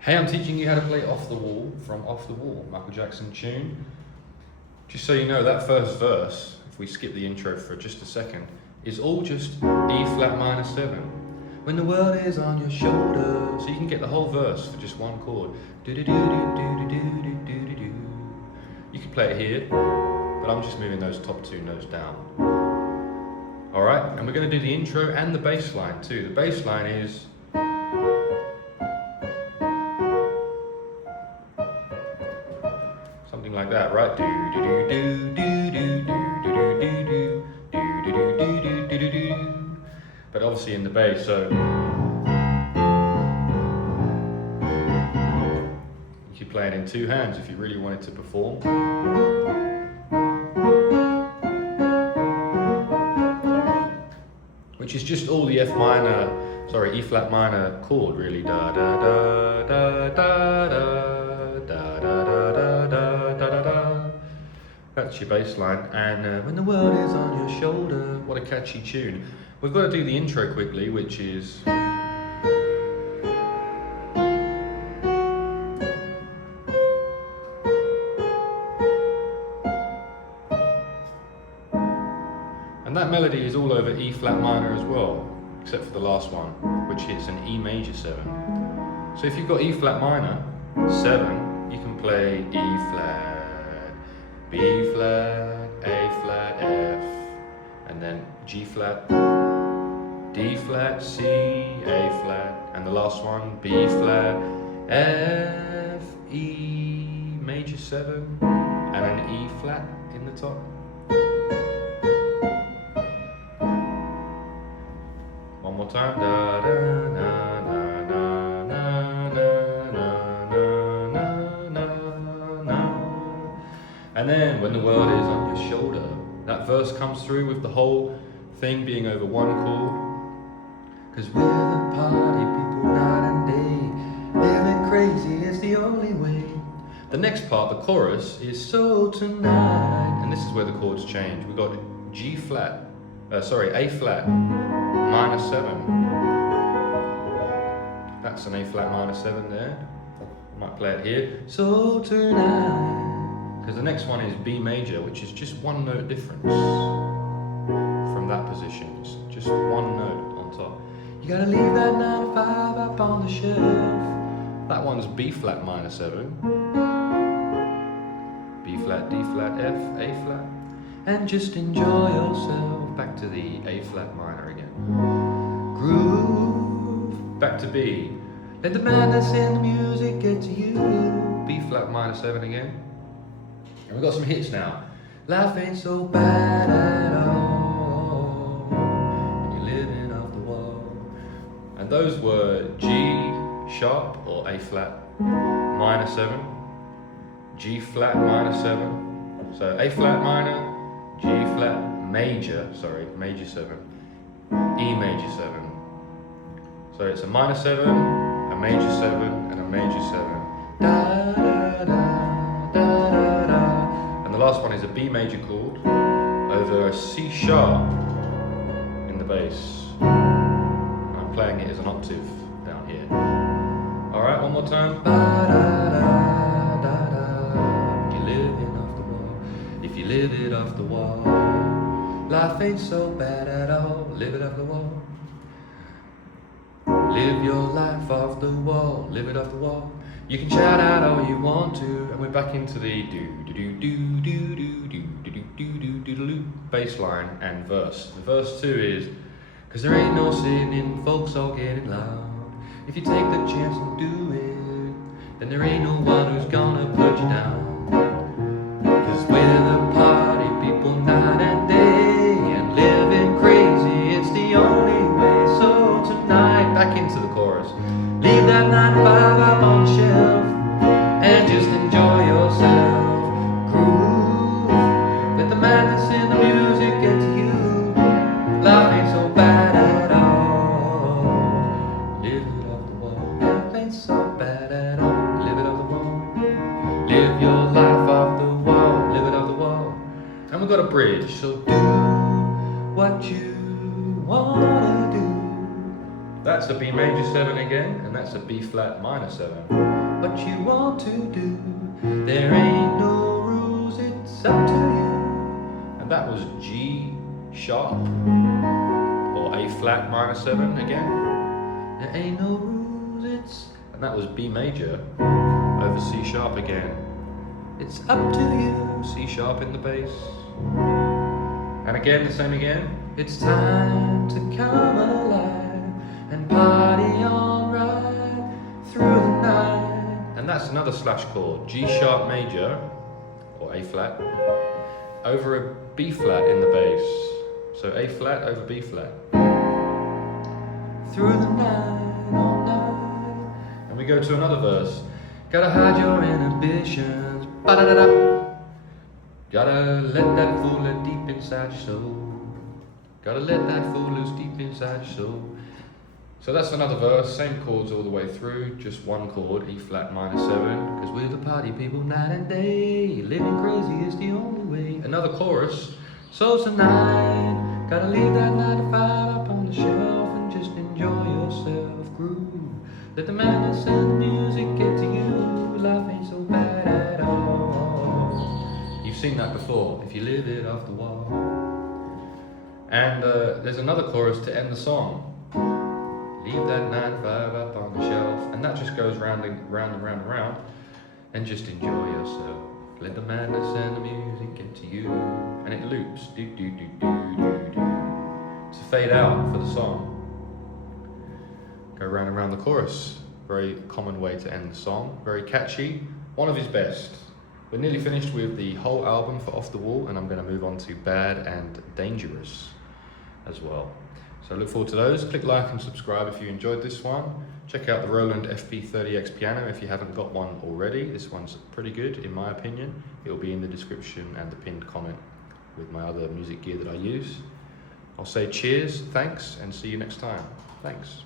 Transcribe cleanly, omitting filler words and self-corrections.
Hey, I'm teaching you how to play Off the Wall from Off the Wall, Michael Jackson tune. Just so you know, that first verse, if we skip the intro for just a second, is all just E flat minor 7. When the world is on your shoulder, so you can get the whole verse for just one chord. Do do do do do do do do do do. You can play it here, but I'm just moving those top two notes down. All right, and we're going to do the intro and the bass line too. The bass line is something like that, right? Do do do do do do do do do do do do do do do. But obviously in the bass, so you could play it in two hands if you really wanted to perform. Which is just all the E flat minor chord really. Da da da da da da da da da da da da. That's your bass line. And when the world is on your shoulder, what a catchy tune. We've got to do the intro quickly, which is and that melody is all over E flat minor as well, except for the last one, which hits an E major 7. So if you've got E flat minor 7, you can play E flat, B flat, A flat, F, and then G flat, D flat, C, A flat, and the last one, B flat, F, E major 7, and an E flat in the top. One more time. Da, da, na, na, na, na, na, na, na, na. And then when the world is on your shoulder, that verse comes through with the whole thing being over one chord. Cause we're the party people night and day, living crazy is the only way. The next part, the chorus, is so tonight, and this is where the chords change. We've got A flat minor 7. That's an A flat minor 7 there. I might play it here. So tonight, because the next one is B major, which is just one note difference from that position. It's just one note on top. You gotta leave that 9 to 5 up on the shelf. That one's B flat minor 7. B flat, D flat, F, A flat. And just enjoy yourself. Back to the A flat minor again. Groove. Back to B. Let the madness in the music get to you. B flat minor 7 again. And we've got some hits now. Life ain't so bad at all. And you're living off the wall. And those were G sharp or A flat minor 7. G flat minor 7. So A flat minor, G flat major 7, E major 7. So it's a minor 7, a major 7, and a major 7. Da, da, da, da, da, da. And the last one is a B major chord over a C sharp in the bass. And I'm playing it as an octave down here. Alright, one more time. Ba, da, da, da, da. You're living off the wall. If you live it off the wall, life ain't so bad at all. Live it off the wall. Live your life off the wall. Live it off the wall. You can shout out all you want to, and we're back into the do do do do do do do do do do do bass line and verse. The verse 2 is, cause there ain't no sin in folks all getting loud. If you take the chance and do it, then there ain't no one who's gonna put you down. Cause we're the party people night and day, and living crazy, it's the only way. So tonight, back into the chorus. Leave that 9 to 5 up on the shelf, and just enjoy yourself. Groove, let the madness in the music get to you. Life ain't so bad at all. Live it off the wall. Life ain't so bad at all. Live it off the wall. Live your life off the wall. Live it off the wall. And we've got a bridge, so do what you wanna do. That's a B major 7 again, and that's a B flat minor 7. What you want to do, there ain't no rules, it's up to you. And that was G sharp, or A flat minor 7 again. There ain't no rules, and that was B major over C sharp again. It's up to you, C sharp in the bass. And again, the same again. It's time to come alive and party on right through the night. And that's another slash chord, G sharp major, or A flat, over a B flat in the bass. So A flat over B flat. Through the night, all night. And we go to another verse. Gotta hide your inhibitions, ba-da-da-da. Gotta let that fool in deep inside your soul. Gotta let that fool loose deep inside your soul. So that's another verse, same chords all the way through, just one chord, E flat minor 7, because we're the party people night and day, living crazy is the only way. Another chorus, so tonight, gotta leave that 9 to 5 up on the shelf and just enjoy yourself, groove. Let the madness and the music get to you, life ain't so bad at all. You've seen that before, if you live it off the wall. And there's another chorus to end the song. Leave that 9 to 5 up on the shelf, and that just goes round and round and round and round, and just enjoy yourself. Let the madness and the music get to you, and it loops. Do do do do do do. It's a fade out for the song. Go round and round the chorus. Very common way to end the song. Very catchy. One of his best. We're nearly finished with the whole album for Off the Wall, and I'm going to move on to Bad and Dangerous as well. So look forward to those. Click like and subscribe if you enjoyed this one. Check out the Roland FP-30X piano if you haven't got one already. This one's pretty good in my opinion. It will be in the description and the pinned comment with my other music gear that I use. I'll say cheers, thanks, and see you next time. Thanks.